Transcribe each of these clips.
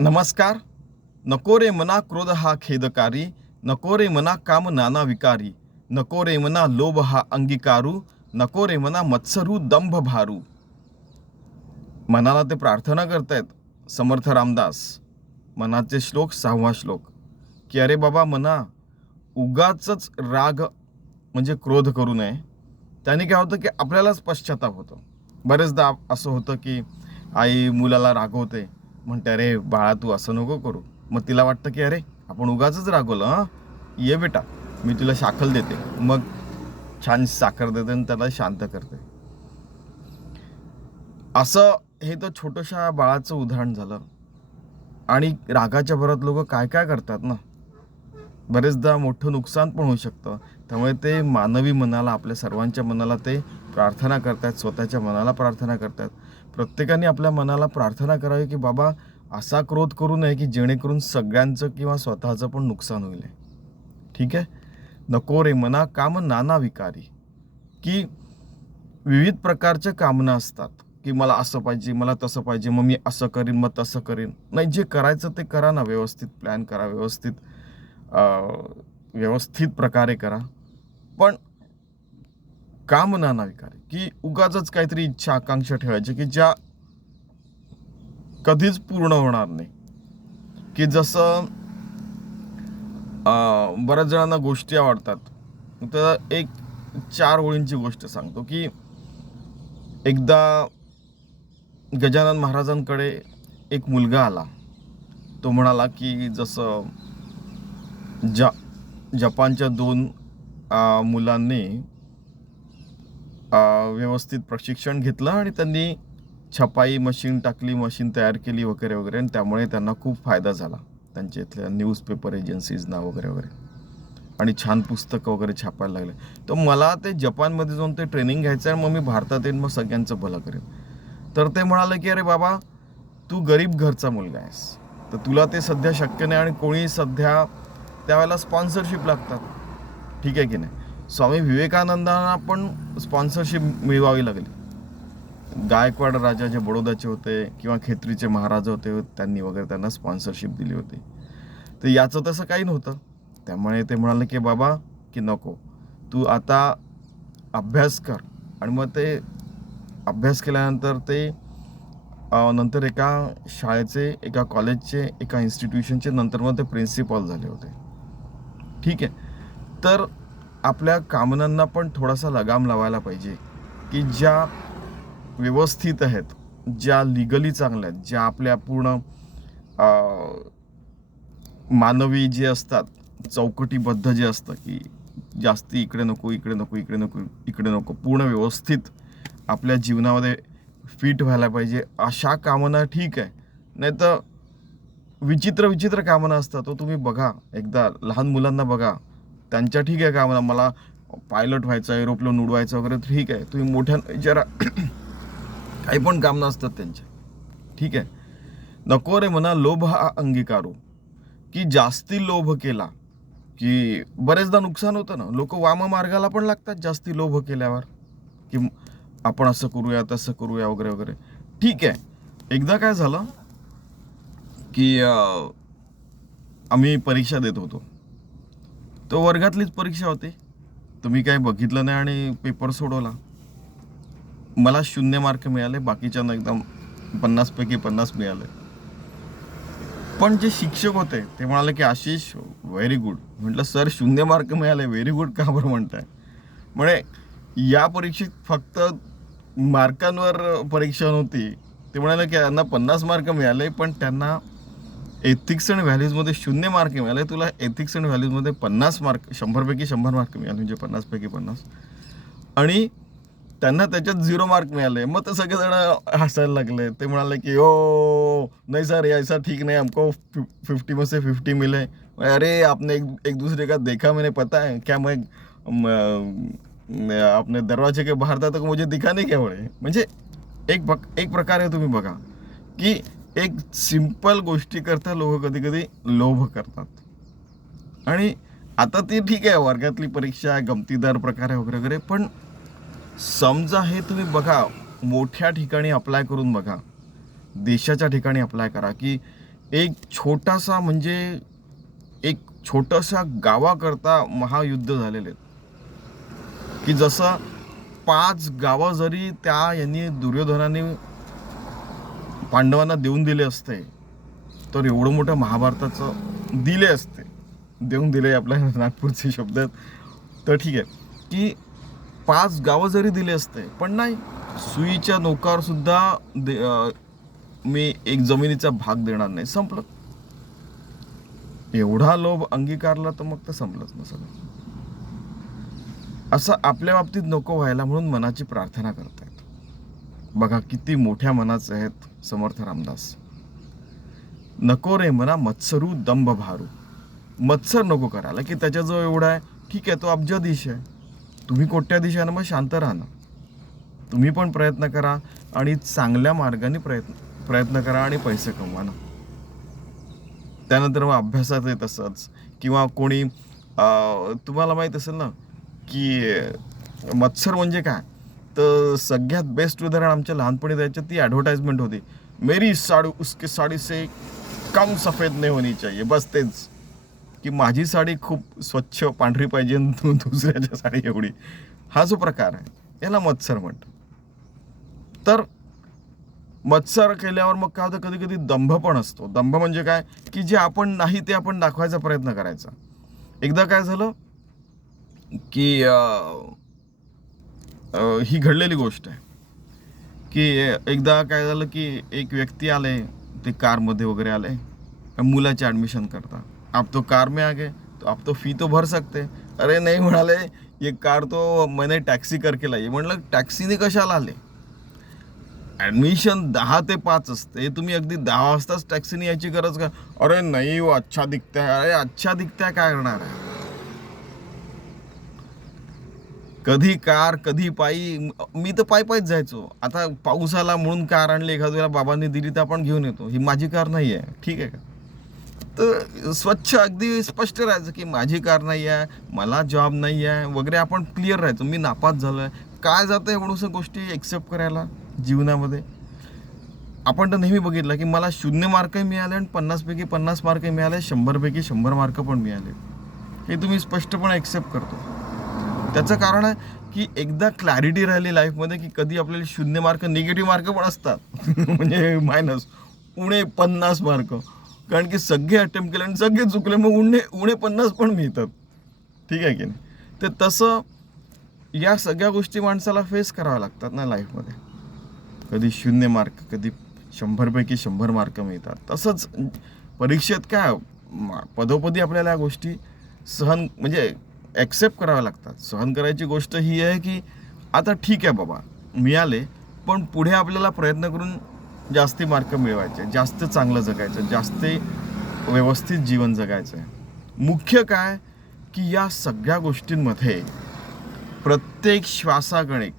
नमस्कार नको रे मना क्रोध हा खेदकारी नको रे मना काम नाना विकारी नको रे मना लोभ हा अंगीकारू नको रे मना मत्सरू दंभ भारू मनाला ते प्रार्थना करतायत समर्थ रामदास मनाचे श्लोक सहावा श्लोक की अरे बाबा मना उगाच राग म्हणजे क्रोध करू नये त्याने काय होतं की आपल्यालाच पश्चाताप होतो बरेचदा असं होतं की आई मुलाला रागवते म्हणते अरे बाळा तू असं नको करू. मग तिला वाटतं की अरे आपण उगाच रागवलं हां? ये बेटा मी तुला साखर देते. मग छान साखर देते आणि त्याला शांत करते. असं हे तर छोटंशा बाळाचं उदाहरण झालं. आणि रागाच्या भरात लोक काय काय करतात ना? बरेचदा मोठं नुकसान पण होऊ शकतं. त्यामुळे ते मानवी मनाला आपल्या सर्वांच्या मनाला ते प्रार्थना करतात स्वतःच्या मनाला प्रार्थना करतात. प्रत्येकाने आपल्या मनाला प्रार्थना करावी की बाबा असा क्रोध करू नये की जेणेकरून सगळ्यांचं किंवा स्वतःचं पण नुकसान होईल. ठीक आहे? नको रे मना काम नाना विकारी. की विविध प्रकारच्या कामना असतात. की मला असं पाहिजे मला तसं पाहिजे मग मी असं करीन मग तसं करीन. नाही जे करायचं ते करा ना व्यवस्थित प्लॅन करा व्यवस्थित व्यवस्थित प्रकारे करा. पण काम नाना विकारी? की उगाच काहीतरी इच्छा आकांक्षा ठेवायची की ज्या कधीच पूर्ण होणार नाही. की जसं बऱ्याच जणांना गोष्टी आवडतात. तर एक चार ओळींची गोष्ट सांगतो की एकदा गजानन महाराजांकडे एक मुलगा आला. तो म्हणाला की जसं जा जपानच्या दोन मुलांनी व्यवस्थित प्रशिक्षण घेतलं आणि त्यांनी छपाई मशीन टाकली मशीन तयार केली वगैरे वगैरे आणि त्यामुळे त्यांना खूप फायदा झाला. त्यांच्या इथल्या न्यूजपेपर एजन्सीजना वगैरे वगैरे. आणि छान पुस्तकं वगैरे छापायला लागले. तर मला ते जपानमध्ये जाऊन ते ट्रेनिंग घ्यायचं आहे मग मी भारतात येईन मग सगळ्यांचं भलं करेन. तर ते म्हणाले की अरे बाबा तू गरीब घरचा मुलगा आहेस. तर तुला ते सध्या शक्य नाही आणि कोणी सध्या त्यावेळेला स्पॉन्सरशिप लागतात. ठीक आहे की नाही? स्वामी विवेकानंदांना पण स्पॉन्सरशिप मिळवावी लागली. गायकवाड राजा जे बडोदाचे होते किंवा खेत्रीचे महाराज होते त्यांनी वगैरे त्यांना स्पॉन्सरशिप दिली होती. तर याचं तसं काही नव्हतं. त्यामुळे ते म्हणाले की बाबा की नको. तू आता अभ्यास कर. आणि मग ते अभ्यास केल्यानंतर ते नंतर एका शाळेचे एका कॉलेजचे एका इन्स्टिट्यूशनचे नंतर मग ते प्रिन्सिपॉल झाले होते. ठीक आहे? तर आपल्या कामनांना पण थोडासा लगाम लावायला पाहिजे की ज्या व्यवस्थित आहेत ज्या लिगली चांगल्या आहेत ज्या आपल्या पूर्ण मानवी जे असतात चौकटीबद्ध जे असतं की जास्ती इकडे नको इकडे नको इकडे नको इकडे नको पूर्ण व्यवस्थित आपल्या जीवनामध्ये फिट व्हायला पाहिजे अशा कामना ठीक आहे. नाही तर विचित्र विचित्र कामना असतात. तो तुम्ही बघा एकदा लहान मुलांना बघा त्यांच्या ठीक आहे का? मला पायलट व्हायचं एरोप्लेन उडवायचं वगैरे ठीक आहे. तुम्ही मोठ्या जरा काही पण कामना असतात त्यांच्या ठीक आहे. नको रे म्हणा लोभ हा अंगीकारू. की जास्ती लोभ केला की बरेचदा नुकसान होतं ना. लोक वाम मार्गाला पण लागतात जास्ती लोभ केल्यावर. की आपण असं करूया तसं करूया वगैरे वगैरे. ठीक आहे. एकदा काय झालं की आम्ही परीक्षा देत होतो. तो वर्गातलीच परीक्षा होती. तुम्ही काही बघितलं नाही आणि पेपर सोडवला. मला शून्य मार्क मिळाले बाकीच्यांना एकदम पन्नासपैकी पन्नास मिळाले. पण जे शिक्षक होते ते म्हणाले की आशिष व्हेरी गुड म्हटलं सर शून्य मार्क मिळाले व्हेरी गुड का बरं म्हणताय? म्हणजे या परीक्षेत फक्त मार्कांवर परीक्षा नव्हती. ते म्हणाले की यांना पन्नास मार्क मिळाले पण त्यांना एथिक्स अँड व्हॅल्यूजमध्ये शून्य मार्क मिळाले. तुला एथिक्स अँड व्हॅल्यूजमध्ये पन्नास मार्क शंभरपैकी शंभर मार्क मिळाले म्हणजे पन्नासपैकी पन्नास. आणि त्यांना त्याच्यात झिरो मार्क मिळाले. मग ते सगळेजण हसायला लागले. ते म्हणाले की ओ नाही सर ये ऐसा ठीक नाही. हमको फिफ्टी में से फिफ्टी मिले. अरे आपने एक एक दूसरे का देखा मैंने पता है. क्या मैं आपने दरवाजे के बाहर था तो मुझे दिखा नहीं क्या बड़े म्हणजे एक बक एक प्रकारे तुम्ही बघा की एक सिंपल गोष्टीकरता लोक कधी कधी लोभ करतात. आणि आता ती ठीक आहे वर्गातली परीक्षा आहे गमतीदार आहे वगैरे वगैरे पण समजा हे तुम्ही बघा मोठ्या ठिकाणी अप्लाय करून बघा देशाच्या ठिकाणी अप्लाय करा की एक छोटासा म्हणजे एक छोटासा गावाकरता महायुद्ध झालेले आहेत. की जसं पाच गावं जरी त्या यांनी दुर्योधनाने पांडवांना देऊन दिले असते तर एवढं मोठं महाभारताचं दिले असते. देऊन दिले आपल्या नागपूरचे शब्द तर ठीक आहे की पाच गावं जरी दिले असते पण नाही सुईच्या नौकावरसुद्धा दे- मी एक जमिनीचा भाग देणार नाही संपलं. एवढा लोभ अंगीकारला तर मग तर संपलंच ना सगळं. असं आपल्या बाबतीत नको व्हायला म्हणून मनाची प्रार्थना करते बघा किती मोठ्या मनाचे आहेत समर्थ रामदास. नको रे मना मत्सरू दंभ भारू. मत्सर नको करायला की त्याच्याजवळ एवढा आहे. ठीक आहे तो अब्जाधीश आहे. तुम्ही कोट्याधीश आहे ना मग शांत राहा ना. तुम्ही पण प्रयत्न करा आणि चांगल्या मार्गाने प्रयत्न प्रयत्न करा आणि पैसे कमवा ना. त्यानंतर मग अभ्यासात आहे तसंच किंवा कोणी तुम्हाला माहीत असेल ना की मत्सर म्हणजे काय? तर सगळ्यात बेस्ट उदाहरण आमच्या लहानपणी द्यायचं ती ॲडव्हर्टाइजमेंट होती. मेरी साडी उसके साडी से कम सफेद नाही होनी चाहिए. बस तेच. की माझी साडी खूप स्वच्छ पांढरी पाहिजे दुसऱ्याच्या साडी एवढी. हा जो प्रकार आहे याला मत्सर म्हणतो तर मत्सर केल्यावर मग काय होतं? कधी कधी दंभ पण असतो. दंभ म्हणजे काय? की जे आपण नाही ते आपण दाखवायचा प्रयत्न करायचा. एकदा काय झालं? की ही घडलेली गोष्ट आहे. की एकदा काय झालं की एक व्यक्ती आले ते कारमध्ये वगैरे आले मुलाचे ॲडमिशन करता आप तो कार में आ गए तो आप तो फी तो भर सकते. अरे नाही म्हणाले ये कार तो मैंने टॅक्सी करके लाई. म्हणलं टॅक्सीने कशाला आले? ॲडमिशन दहा ते पाच असते. तुम्ही अगदी दहा वाजताच टॅक्सीने यायची गरज का? अरे नाही वो अच्छा दिखत्या अरे अच्छा दिखत्या काय करणार आहे? कधी कार कधी पायी मी तर पायी पायीच जायचो. आता पाऊस आला म्हणून कार आणली एखाद्या वेळेला बाबांनी दिली तर आपण घेऊन येतो. ही माझी कार नाही आहे. ठीक आहे का? तर स्वच्छ अगदी स्पष्ट राहायचं की माझी कार नाही आहे मला जॉब नाही आहे वगैरे आपण क्लिअर राहायचो. मी नापास झालो आहे काय जातं एवढंसं गोष्टी एक्सेप्ट करायला जीवनामध्ये? आपण तर नेहमी बघितलं की मला शून्य मार्कही मिळाले आणि पन्नासपैकी पन्नास मार्कही मिळाले शंभरपैकी शंभर मार्क पण मिळाले. हे तुम्ही स्पष्टपणे एक्सेप्ट करतो. त्याचं कारण आहे की एकदा क्लॅरिटी राहिली लाईफमध्ये की कधी आपल्याला शून्य मार्क निगेटिव्ह मार्क पण असतात. म्हणजे मायनस उणे पन्नास मार्क कारण की सगळे अटेम्प्ट केले आणि सगळे चुकले मग उणे उणे पन्नास पण मिळतात. ठीक आहे की नाही? तर तसं या सगळ्या गोष्टी माणसाला फेस कराव्या लागतात ना लाईफमध्ये कधी शून्य मार्क कधी शंभरपैकी शंभर मार्क मिळतात. तसंच परीक्षेत काय पदोपदी आपल्याला या गोष्टी सहन म्हणजे ॲक्सेप्ट कराव्या लागतात. सहन करायची गोष्ट ही आहे की आता ठीक आहे बाबा मिळाले पण पुढे आपल्याला प्रयत्न करून जास्ती मार्क मिळवायचे जास्त चांगलं जगायचं जास्त व्यवस्थित जीवन जगायचं आहे मुख्य काय? की या सगळ्या गोष्टींमध्ये प्रत्येक श्वासागणिक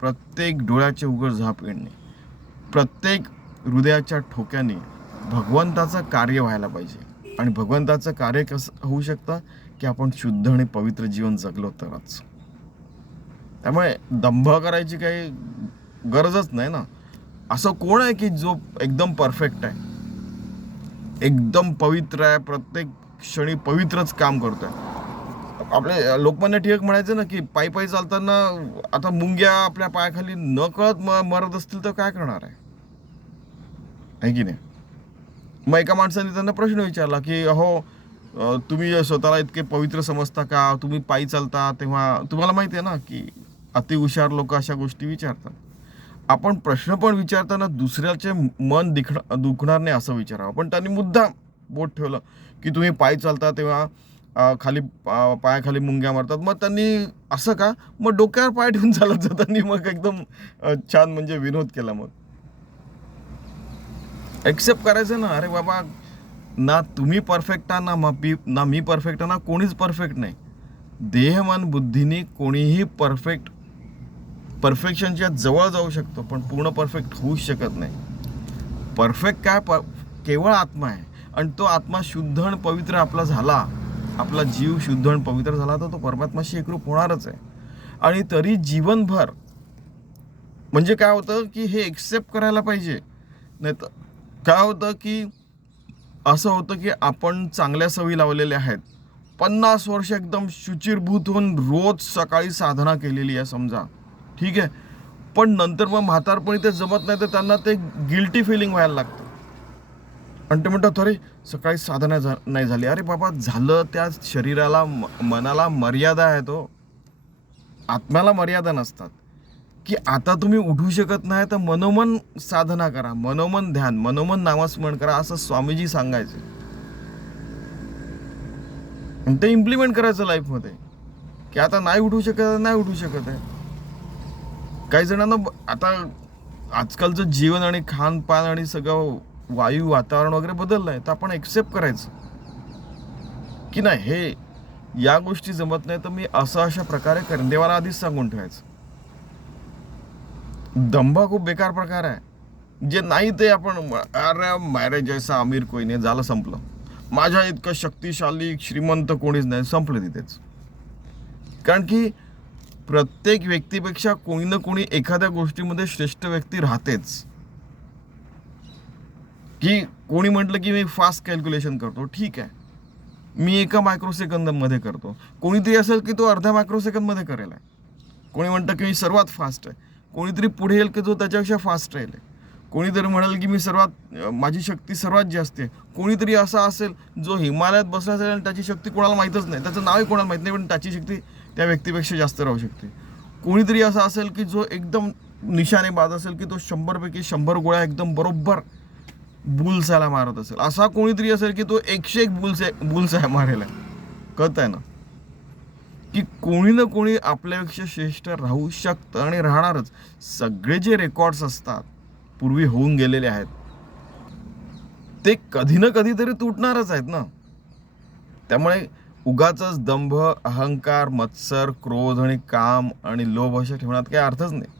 प्रत्येक डोळ्याचे उघड झाप येणे प्रत्येक हृदयाच्या ठोक्याने भगवंताचं कार्य व्हायला पाहिजे. आणि भगवंताचं कार्य कसं होऊ शकतं? की आपण शुद्ध आणि पवित्र जीवन जगलो तरच. त्यामुळे दंभ करायची काही गरजच नाही ना. असं कोण आहे की जो एकदम परफेक्ट आहे? एकदम पवित्र आहे प्रत्येक क्षणी पवित्रच काम करतोय. आपले लोकमान्य टिळक म्हणायचे ना की पायी पायी चालताना आता मुंग्या आपल्या पायाखाली न कळत म मरत असतील तर काय करणार आहे? आहे की नाही? मग एका माणसाने त्यांना प्रश्न विचारला की अहो तुम्ही स्वतःला इतके पवित्र समजता का? तुम्ही पायी चालता तेव्हा तुम्हाला माहिती आहे ना की अतिहुशार लोक अशा गोष्टी विचारतात. आपण प्रश्न पण विचारताना दुसऱ्याचे मन दिख दुखणार नाही असं विचारावं. पण त्यांनी मुद्दा बोट ठेवलं की तुम्ही पाय चालता तेव्हा खाली पायाखाली मुंग्या मारतात. मग त्यांनी असं का? मग डोक्यावर पाय ठेवून चालत जाताना मग एकदम छान म्हणजे विनोद केला मग. एक्सेप्ट करायचं ना. अरे बाबा ना तुम्ही परफेक्ट आहात ना मी ना मी परफेक्ट आहे ना कोणीच परफेक्ट नाही. देह मन बुद्धीने कोणीही परफेक्ट परफेक्शनच्या जवळ जाऊ शकतो पण पूर्ण परफेक्ट होऊच शकत नाही. परफेक्ट काय प केवळ आत्मा आहे. आणि तो आत्मा शुद्ध आणि पवित्र आपला झाला. आपला जीव शुद्ध आणि पवित्र झाला तर तो परमात्माशी एकरूप होणारच आहे. आणि तरी जीवनभर म्हणजे काय होतं की हे एक्सेप्ट करायला पाहिजे. नाही तर काय होतं की असं होतं की आपण चांगल्या सवयी लावलेल्या आहेत. पन्नास वर्ष एकदम शुचिरभूत होऊन रोज सकाळी साधना केलेली आहे समजा. ठीक आहे? पण नंतर मग म्हातारपणी ते जमत नाही तर त्यांना ते गिल्टी फिलिंग व्हायला लागतं. आणि ते म्हणतात अरे सकाळी साधना झा नाही झाली. अरे बाबा झालं त्या शरीराला म- मनाला मर्यादा आहे तो. आत्म्याला मर्यादा नसतात. की आता तुम्ही उठू शकत नाही तर मनोमन साधना करा. मनोमन ध्यान मनोमन नामस्मरण करा असं स्वामीजी सांगायचे. आणि ते इम्प्लिमेंट करायचं लाईफमध्ये की आता नाही उठू शकत नाही उठू शकत आहे. काही जणांना आता आजकालचं जीवन आणि खानपान आणि सगळं वायू वातावरण वगैरे बदललं आहे तर आपण एक्सेप्ट करायचं. की नाही हे या गोष्टी जमत नाही तर मी असं अशा प्रकारे करेन देवाला आधीच सांगून ठेवायचं. दंबा खूप बेकार प्रकार आहे. जे नाही ते आपण अरे मॅरेज जैसा आमिर कोयने झालं संपलं. माझ्या इतकं शक्तिशाली श्रीमंत कोणीच नाही संपलं तिथेच. कारण की प्रत्येक व्यक्तीपेक्षा कोणी ना कोणी एखाद्या गोष्टीमध्ये श्रेष्ठ व्यक्ती राहतेच. की कोणी म्हटलं की मी फास्ट कॅल्क्युलेशन करतो ठीक आहे. मी एका मायक्रोसेकंदमध्ये करतो. कोणीतरी असेल की तो अर्ध्या मायक्रोसेकंदमध्ये करेल आहे. कोणी म्हणतं की मी सर्वात फास्ट आहे. कोणीतरी पुढे येईल की जो त्याच्यापेक्षा फास्ट राहील. कोणीतरी म्हणाल की मी सर्वात माझी शक्ती सर्वात जास्त आहे. कोणीतरी असा असेल जो हिमालयात बसला असेल आणि त्याची शक्ती कोणाला माहीतच नाही. त्याचं नावही कोणाला माहीत नाही पण त्याची शक्ती त्या व्यक्तीपेक्षा जास्त राहू शकते. कोणीतरी असा असेल की जो एकदम निशाणेबाज असेल की तो शंभरपैकी शंभर गोळ्या एकदम बरोबर बुलसायला मारत असेल. असा कोणीतरी असेल की तो एकशे एक बुलस बुलसाय मारेल. कळत आहे ना? की कोणी ना कोणी आपल्यापेक्षा श्रेष्ठ राहू शकतं आणि राहणारच. सगळे जे रेकॉर्ड्स असतात पूर्वी होऊन गेलेले आहेत ते कधी ना कधीतरी तुटणारच आहेत ना. त्यामुळे उगाच दंभ अहंकार मत्सर क्रोध आणि काम आणि लोभ अशा ठेवण्यात काही अर्थच नाही.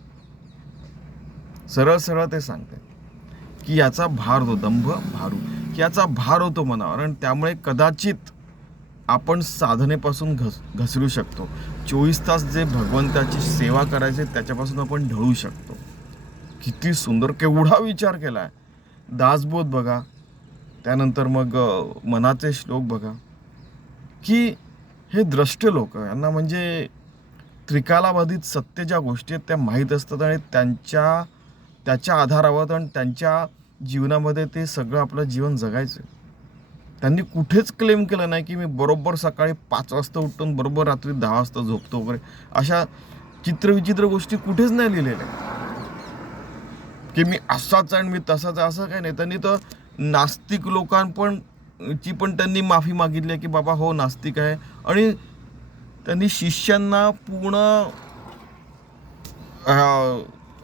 सरळ सरळ ते सांगते की याचा भार होतो दंभ भारू की याचा भार होतो मनावर आणि त्यामुळे कदाचित आपण साधनेपासून घस घसरू शकतो. चोवीस तास जे भगवंताची सेवा करायचे त्याच्यापासून आपण ढळू शकतो. किती सुंदर केवढा विचार केला आहे दासबोध बघा. त्यानंतर मग मनाचे श्लोक बघा. की हे द्रष्ट लोक यांना म्हणजे त्रिकालाबाधित सत्य ज्या गोष्टी आहेत त्या माहीत असतात आणि त्यांच्या त्याच्या आधारावर आणि त्यांच्या जीवनामध्ये ते सगळं आपलं जीवन जगायचं. त्यांनी कुठेच क्लेम केलं नाही की मी बरोबर सकाळी पाच वाजता उठतो बरोबर रात्री दहा वाजता झोपतो वगैरे. अशा चित्रविचित्र गोष्टी कुठेच नाही लिहिलेल्या की मी असाच आणि मी तसाच असं काही नाही. त्यांनी तर नास्तिक लोकांपण ची पण त्यांनी माफी मागितली आहे की बाबा हो नास्तिक आहे. आणि त्यांनी शिष्यांना पूर्ण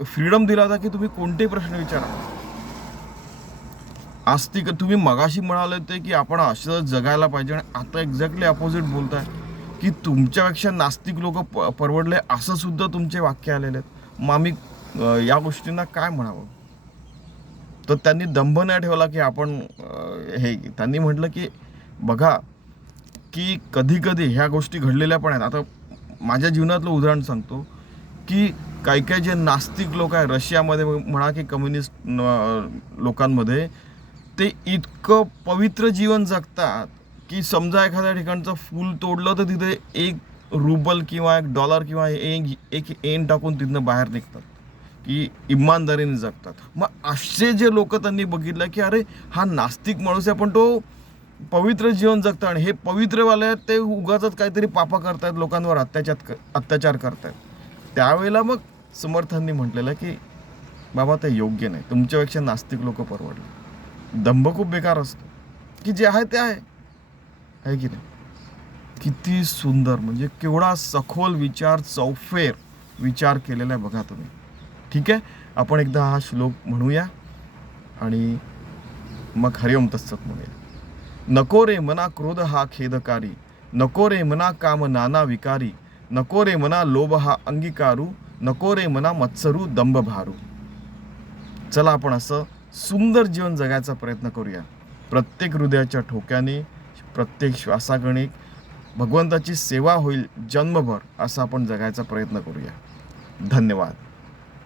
फ्रीडम दिला होता की तुम्ही कोणतेही प्रश्न विचारा. आस्तिक तुम्ही मगाशी म्हणाले होते की आपण असं जगायला पाहिजे आणि आता एक्झॅक्टली अपोजिट बोलताय की तुमच्यापेक्षा नास्तिक लोक प परवडले असं सुद्धा तुमचे वाक्य आलेले आहेत. मग आम्ही या गोष्टींना काय म्हणावं? तर त्यांनी दंभ नाही ठेवला की आपण हे त्यांनी म्हटलं की बघा की कधी कधी ह्या गोष्टी घडलेल्या पण आहेत. आता माझ्या जीवनातलं उदाहरण सांगतो की काही काही जे नास्तिक लोक आहे रशियामध्ये म्हणा की कम्युनिस्ट लोकांमध्ये ते इतकं पवित्र जीवन जगतात की समजा एखाद्या ठिकाणचं फूल तोडलं तर तिथे एक रुबल किंवा एक डॉलर किंवा एक एक एन टाकून तिथनं बाहेर निघतात की इमानदारीने जगतात. मग असे जे लोक त्यांनी बघितलं की अरे हा नास्तिक माणूस आहे पण तो पवित्र जीवन जगतं आणि हे पवित्रवाले आहेत ते उगाच काहीतरी पापा करतायत लोकांवर अत्याचार अत्याचार करतायत. त्यावेळेला मग समर्थांनी म्हटलेलं की बाबा ते योग्य नाही. तुमच्यापेक्षा नास्तिक लोक परवडले. दंभ खूप बेकार असतो. की जे आहे ते आहे. आहे की नाही? किती सुंदर. म्हणजे केवढा सखोल विचार चौफेर विचार केलेला आहे बघा तुम्ही. ठीक आहे? आपण एकदा हा श्लोक म्हणूया आणि मग हरिओम तत्सत म्हणूया. नको रे मना क्रोध हा खेदकारी नको रे मना काम नाना विकारी नको रे मना लोभ हा अंगीकारू नको रे मना मत्सरू दंभ भारू. चला आपण असं सुंदर जीवन जगायचा प्रयत्न करूया. प्रत्येक हृदयाच्या ठोक्याने प्रत्येक श्वासागणिक भगवंताची सेवा होईल जन्मभर असं आपण जगायचा प्रयत्न करूया. धन्यवाद.